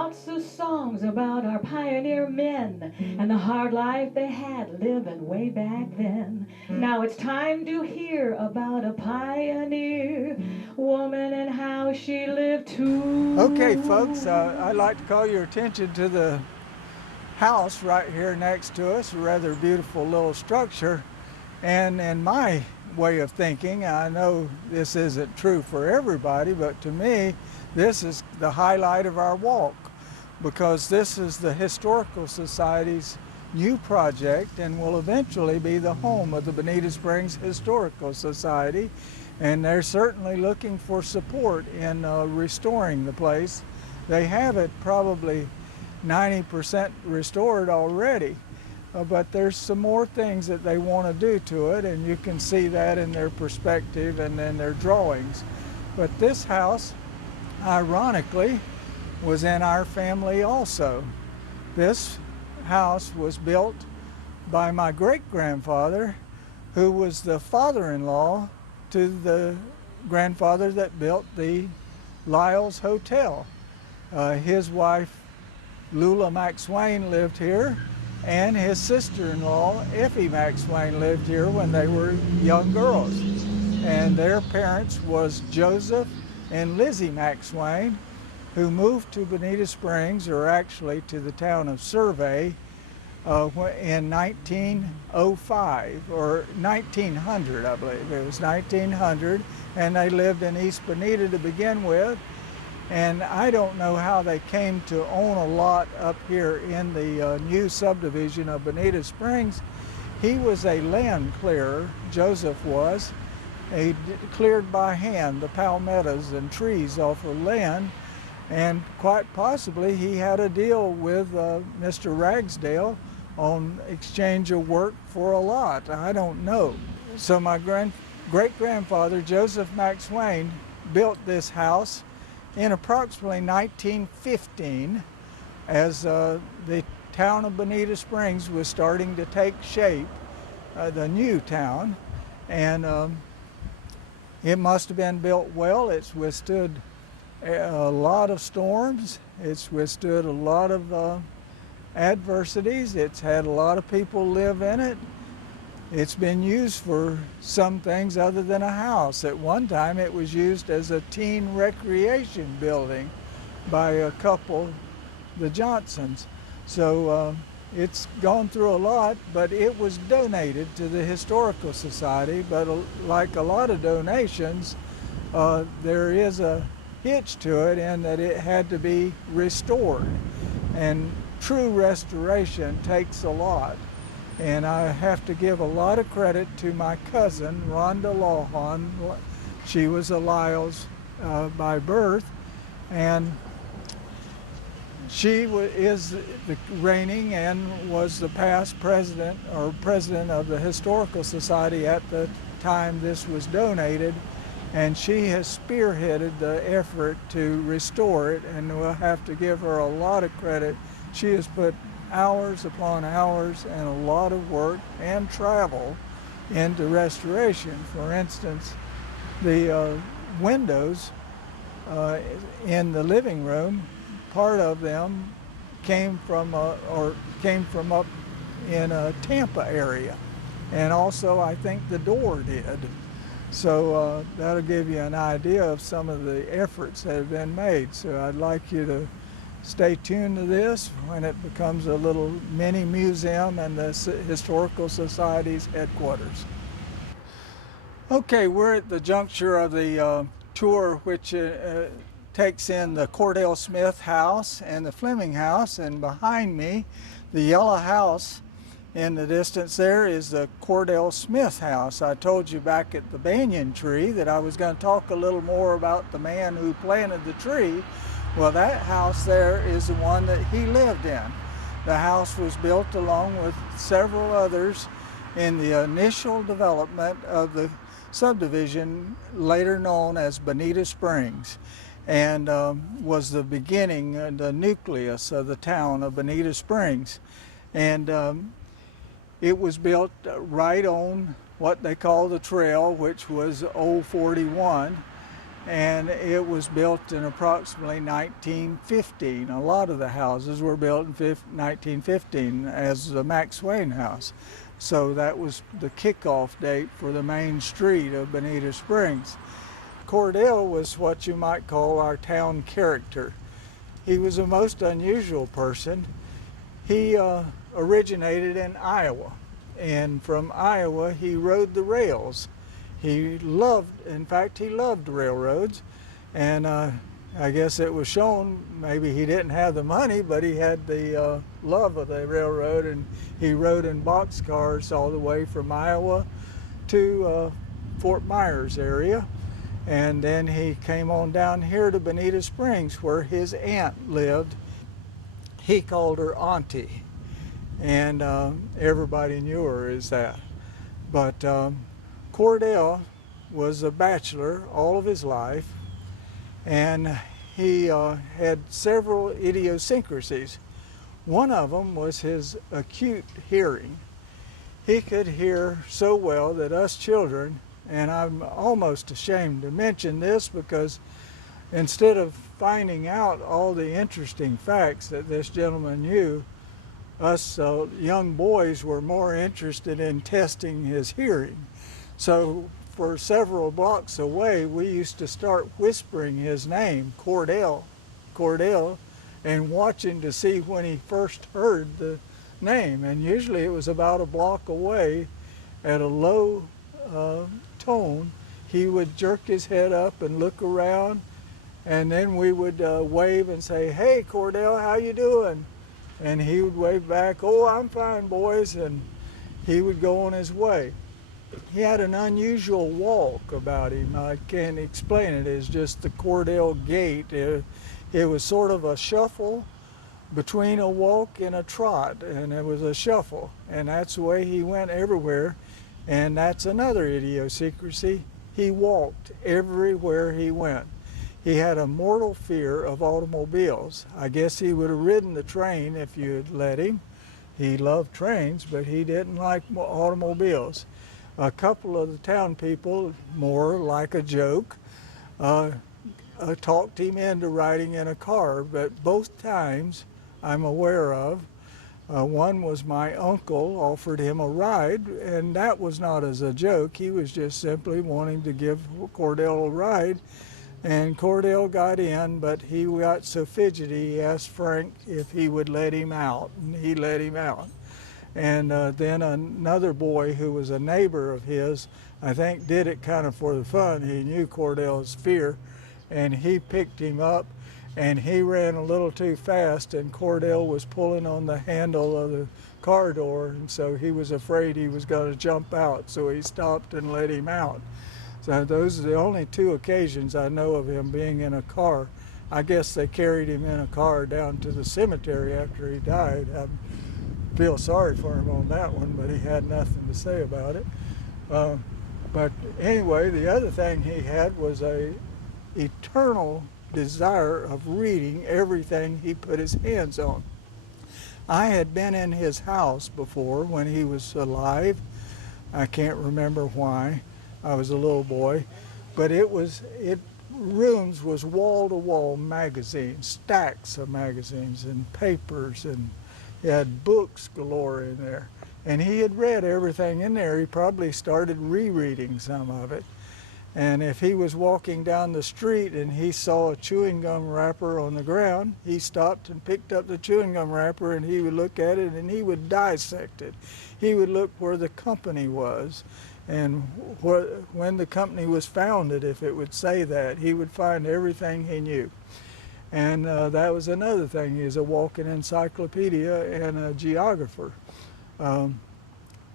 lots of songs about our pioneer men and the hard life they had living way back then. Now it's time to hear about a pioneer woman and how she lived too. Okay, folks, I'd like to call your attention to the house right here next to us, a rather beautiful little structure. And in my way of thinking, I know this isn't true for everybody, but to me, this is the highlight of our walk, because this is the Historical Society's new project and will eventually be the home of the Bonita Springs Historical Society. And they're certainly looking for support in restoring the place. They have it probably 90% restored already. But there's some more things that they want to do to it, and you can see that in their perspective and in their drawings. But this house, ironically, was in our family also. This house was built by my great-grandfather, who was the father-in-law to the grandfather that built the Liles Hotel. His wife, Lula McSwain, lived here, and his sister-in-law, Effie McSwain, lived here when they were young girls. And their parents was Joseph and Lizzie McSwain, who moved to Bonita Springs, or actually to the town of Survey, in 1905, or 1900, I believe. It was 1900, and they lived in East Bonita to begin with. And I don't know how they came to own a lot up here in the new subdivision of Bonita Springs. He was a land clearer, Joseph was. He cleared by hand the palmettos and trees off of land, and quite possibly he had a deal with Mr. Ragsdale on exchange of work for a lot. I don't know. So my great-grandfather, Joseph McSwain, built this house in approximately 1915, as the town of Bonita Springs was starting to take shape, the new town, and it must have been built well. It's withstood a lot of storms. It's withstood a lot of adversities. It's had a lot of people live in it. It's been used for some things other than a house. At one time it was used as a teen recreation building by a couple, the Johnsons. So it's gone through a lot, but it was donated to the Historical Society. But like a lot of donations, there is a hitch to it in that it had to be restored. And true restoration takes a lot. And I have to give a lot of credit to my cousin, Rhonda Lawhon. She was a Liles by birth, and she is the reigning and was the past president or president of the Historical Society at the time this was donated. And she has spearheaded the effort to restore it, and we'll have to give her a lot of credit. She has put hours upon hours and a lot of work and travel into restoration. For instance, the windows in the living room, part of them came from up in a Tampa area, and also I think the door did. So that'll give you an idea of some of the efforts that have been made. So I'd like you to stay tuned to this when it becomes a little mini museum and the Historical Society's headquarters. Okay, we're at the juncture of the tour, which takes in the Cordell Smith house and the Fleming house, and behind me, the yellow house in the distance there is the Cordell Smith house. I told you back at the banyan tree that I was going to talk a little more about the man who planted the tree. Well, that house there is the one that he lived in. The house was built along with several others in the initial development of the subdivision later known as Bonita Springs, and was the beginning, the nucleus of the town of Bonita Springs. And it was built right on what they call the trail, which was Old 41. and it was built in approximately 1915. A lot of the houses were built in 1915 as the McSwain House. So that was the kickoff date for the main street of Bonita Springs. Cordell was what you might call our town character. He was a most unusual person. He originated in Iowa, and from Iowa he rode the rails. He loved, in fact, he loved railroads, and I guess it was shown, maybe he didn't have the money, but he had the love of the railroad, and he rode in boxcars all the way from Iowa to Fort Myers area. And then he came on down here to Bonita Springs where his aunt lived. He called her Auntie, and everybody knew her as that. But Cordell was a bachelor all of his life, and he had several idiosyncrasies. One of them was his acute hearing. He could hear so well that us children, and I'm almost ashamed to mention this because instead of finding out all the interesting facts that this gentleman knew, us young boys were more interested in testing his hearing. So for several blocks away, we used to start whispering his name, Cordell, Cordell, and watching to see when he first heard the name. And usually it was about a block away at a low tone. He would jerk his head up and look around, and then we would wave and say, "Hey, Cordell, how you doing?" And he would wave back, "Oh, I'm fine, boys," and he would go on his way. He had an unusual walk about him. I can't explain it. It's just the Cordell gait. It was sort of a shuffle between a walk and a trot, and it was a shuffle, and that's the way he went everywhere. And that's another idiosyncrasy. He walked everywhere he went. He had a mortal fear of automobiles. I guess he would have ridden the train if you'd let him. He loved trains, but he didn't like automobiles. A couple of the town people, more like a joke, talked him into riding in a car, but both times I'm aware of, one was my uncle offered him a ride, and that was not as a joke. He was just simply wanting to give Cordell a ride, and Cordell got in, but he got so fidgety he asked Frank if he would let him out, and he let him out. And then another boy who was a neighbor of his, I think did it kind of for the fun. He knew Cordell's fear, and he picked him up, and he ran a little too fast, and Cordell was pulling on the handle of the car door, and so he was afraid he was going to jump out, so he stopped and let him out. So those are the only two occasions I know of him being in a car. I guess they carried him in a car down to the cemetery after he died. I feel sorry for him on that one, but he had nothing to say about it. But anyway, the other thing he had was a eternal desire of reading everything he put his hands on. I had been in his house before when he was alive. I can't remember why. I was a little boy, but rooms was wall-to-wall magazines, stacks of magazines and papers, and he had books galore in there. And he had read everything in there. He probably started rereading some of it. And if he was walking down the street and he saw a chewing gum wrapper on the ground, he stopped and picked up the chewing gum wrapper, and he would look at it and he would dissect it. He would look where the company was and when the company was founded, if it would say that. He would find everything he knew. And that was another thing. He was a walking encyclopedia and a geographer.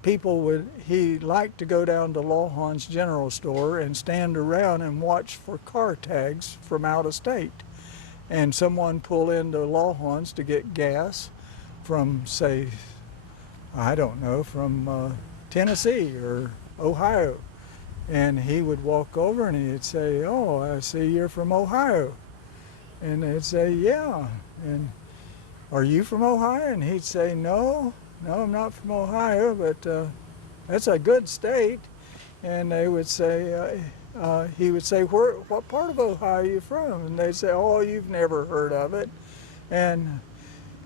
He liked to go down to Lawhon's General Store and stand around and watch for car tags from out of state. And someone pull into Lawhon's to get gas from, say, I don't know, from Tennessee or Ohio. And he would walk over and he'd say, "Oh, I see you're from Ohio." And they'd say, "Yeah." And, "Are you from Ohio?" And he'd say, No, I'm not from Ohio, but that's a good state." And they would say, he would say, what part of Ohio are you from? And they'd say, oh, you've never heard of it. And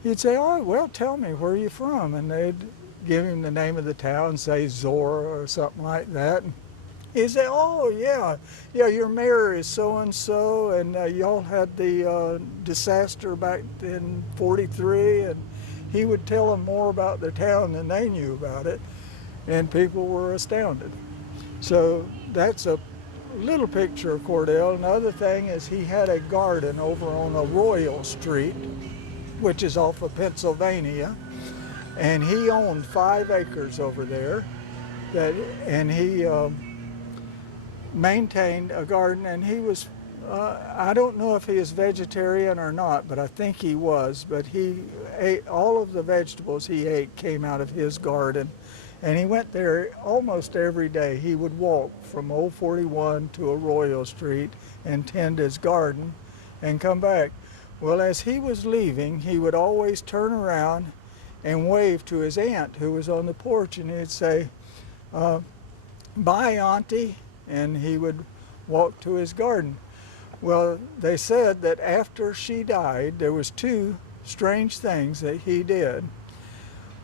he'd say, oh, well, tell me, where are you from? And they'd give him the name of the town, say Zora or something like that. And he'd say, oh, yeah, your mayor is so-and-so, and y'all had the disaster back in '43, and he would tell them more about their town than they knew about it, and people were astounded. So that's a little picture of Cordell. Another thing is he had a garden over on Arroyo Street, which is off of Pennsylvania, and he owned 5 acres over there, and he maintained a garden, and he was, I don't know if he is vegetarian or not, but I think he was, but he ate all of the vegetables he ate came out of his garden, and he went there almost every day. He would walk from Old 41 to Arroyo Street and tend his garden and come back. Well, as he was leaving, he would always turn around and wave to his aunt who was on the porch, and he'd say, bye, Auntie, and he would walk to his garden. Well, they said that after she died, there was 2 strange things that he did.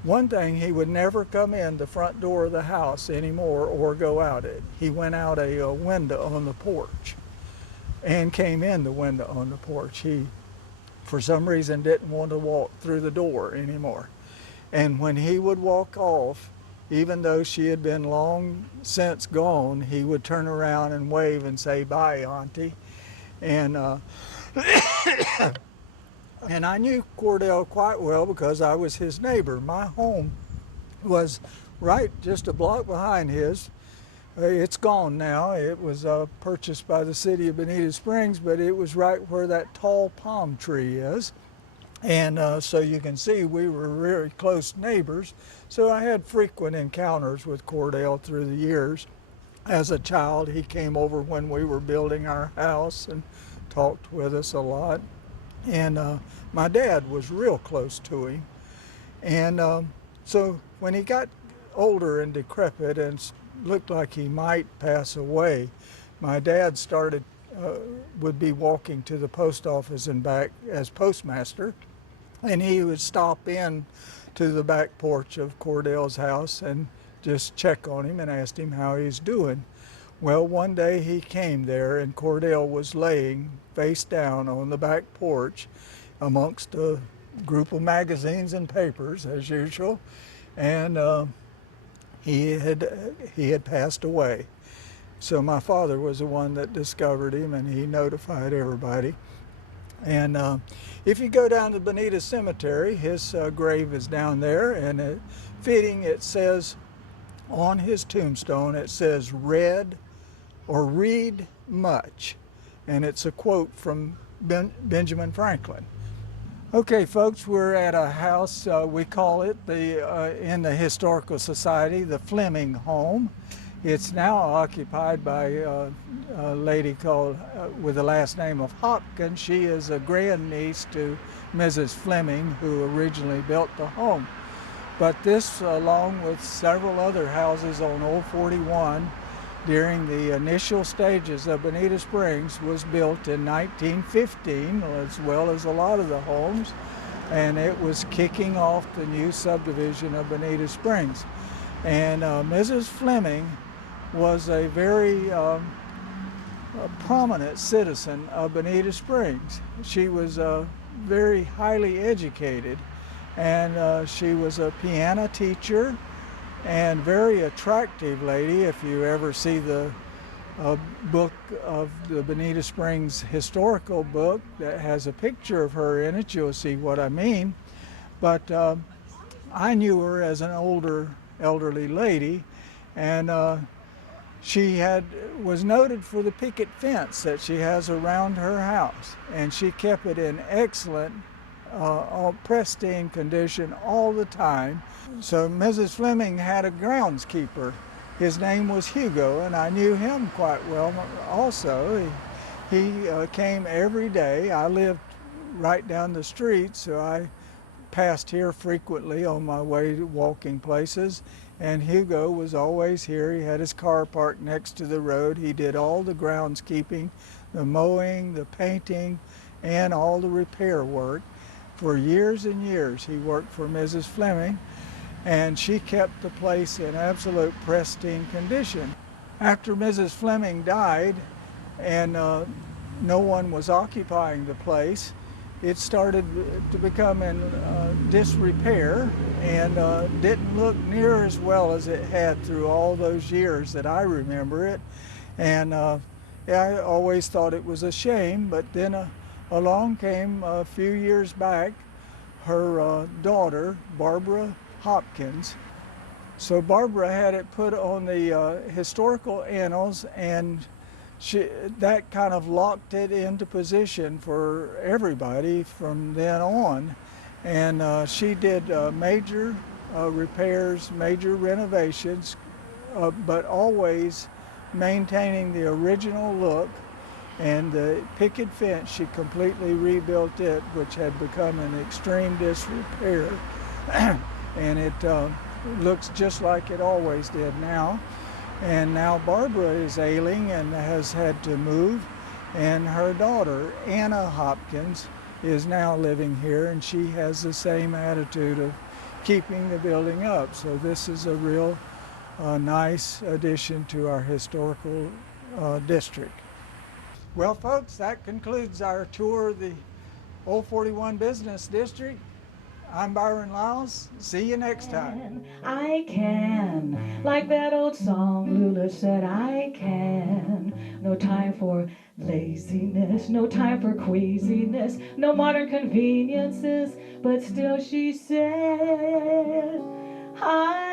One thing, he would never come in the front door of the house anymore or go out it. He went out a window on the porch and came in the window on the porch. He, for some reason, didn't want to walk through the door anymore. And when he would walk off, even though she had been long since gone, he would turn around and wave and say, bye, Auntie. And and I knew Cordell quite well because I was his neighbor. My home was right just a block behind his. It's gone now. It was purchased by the city of Bonita Springs, but it was right where that tall palm tree is. And so you can see we were very close neighbors. So I had frequent encounters with Cordell through the years. As a child, he came over when we were building our house and talked with us a lot. And my dad was real close to him. And so when he got older and decrepit and looked like he might pass away, my dad would be walking to the post office and back as postmaster, and he would stop in to the back porch of Cordell's house and just check on him and ask him how he's doing. Well, one day he came there, and Cordell was laying face down on the back porch amongst a group of magazines and papers, as usual, and he had passed away. So my father was the one that discovered him, and he notified everybody. And if you go down to Bonita Cemetery, his grave is down there, and fitting, it says on his tombstone, it says read much, and it's a quote from Benjamin Franklin. Okay, folks, we're at a house, we call it in the Historical Society, the Fleming Home. It's now occupied by a lady called, with the last name of Hopkins. She is a grandniece to Mrs. Fleming, who originally built the home. But this, along with several other houses on Old 41, during the initial stages of Bonita Springs, was built in 1915, as well as a lot of the homes, and it was kicking off the new subdivision of Bonita Springs. And Mrs. Fleming was a very prominent citizen of Bonita Springs. She was very highly educated, and she was a piano teacher and very attractive lady. If you ever see the book of the Bonita Springs historical book that has a picture of her in it, you'll see what I mean. But I knew her as an elderly lady, and she was noted for the picket fence that she has around her house, and she kept it in excellent, pristine condition all the time. So Mrs. Fleming had a groundskeeper. His name was Hugo, and I knew him quite well also. He came every day. I lived right down the street, so I passed here frequently on my way to walking places, and Hugo was always here. He had his car parked next to the road. He did all the groundskeeping, the mowing, the painting, and all the repair work. For years and years he worked for Mrs. Fleming, and she kept the place in absolute pristine condition. After Mrs. Fleming died and no one was occupying the place, it started to become in disrepair and didn't look near as well as it had through all those years that I remember it. And I always thought it was a shame, but then along came a few years back her daughter, Barbara Hopkins. So Barbara had it put on the historical annals, and that kind of locked it into position for everybody from then on. And she did major repairs, major renovations, but always maintaining the original look. And the picket fence, she completely rebuilt it, which had become in extreme disrepair. And it looks just like it always did now. And now Barbara is ailing and has had to move, and her daughter, Anna Hopkins, is now living here, and she has the same attitude of keeping the building up. So this is a real nice addition to our historical district. Well, folks, that concludes our tour of the Old 41 Business District. I'm Byron Liles. See you next time. I can, like that old song Lula said, I can. No time for laziness, no time for queasiness, no modern conveniences, but still she said, I